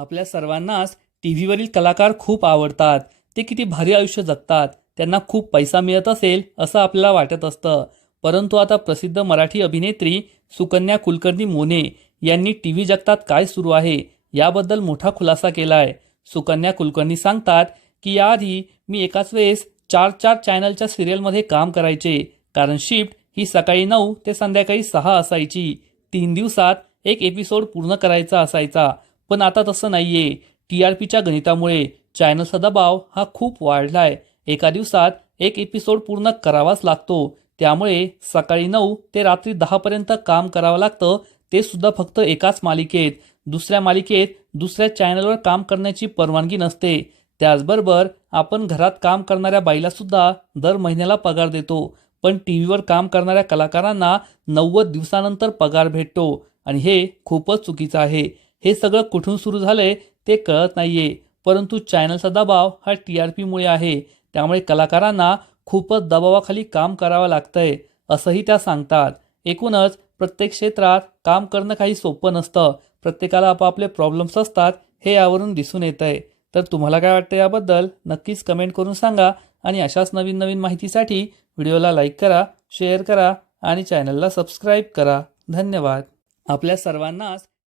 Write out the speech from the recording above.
आपल्या सर्वांनाच टी व्हीवरील कलाकार खूप आवडतात. ते किती भारी आयुष्य जगतात. त्यांना खूप पैसा मिळत असेल असं आपल्याला वाटत असतं. परंतु आता प्रसिद्ध मराठी अभिनेत्री सुकन्या कुलकर्णी मोने यांनी टी व्ही जगतात काय सुरू आहे याबद्दल मोठा खुलासा केला आहे सुकन्या कुलकर्णी सांगतात की याआधी मी एकाच वेळेस चार चार चॅनलच्या सिरियलमध्ये काम करायचे. कारण शिफ्ट ही सकाळी नऊ ते संध्याकाळी सहा असायची. तीन दिवसात एक एपिसोड पूर्ण करायचा असायचा. पण आता तसं नाही आहे टी आर पीच्या गणितामुळे चॅनलचा दबाव हा खूप वाढला आहे एका दिवसात एक एपिसोड पूर्ण करावाच लागतो. त्यामुळे सकाळी नऊ ते रात्री दहापर्यंत काम करावं लागतं. ते सुद्धा फक्त एकाच मालिकेत. दुसऱ्या मालिकेत दुसऱ्या चॅनलवर काम करण्याची परवानगी नसते. त्याचबरोबर आपण घरात काम करणाऱ्या बाईला सुद्धा दर महिन्याला पगार देतो. पण टी व्हीवर काम करणाऱ्या कलाकारांना नव्वद दिवसानंतर पगार भेटतो. आणि हे खूपच चुकीचं आहे. हे सगळं कुठून सुरू झालंय ते कळत नाहीये. परंतु चॅनलचा दबाव हा टी आर पीमुळे आहे. त्यामुळे कलाकारांना खूपच दबावाखाली काम करावं लागतंय असंही त्या सांगतात. एकूणच प्रत्येक क्षेत्रात काम करणं काही सोपं नसतं. प्रत्येकाला आपापले प्रॉब्लेम्स असतात हे यावरून दिसून येत आहे तर तुम्हाला काय वाटतं याबद्दल नक्कीच कमेंट करून सांगा आणि अशाच नवीन नवीन माहितीसाठी व्हिडिओला लाईक करा शेअर करा आणि चॅनलला सबस्क्राईब करा. धन्यवाद. आपल्या सर्वांनाच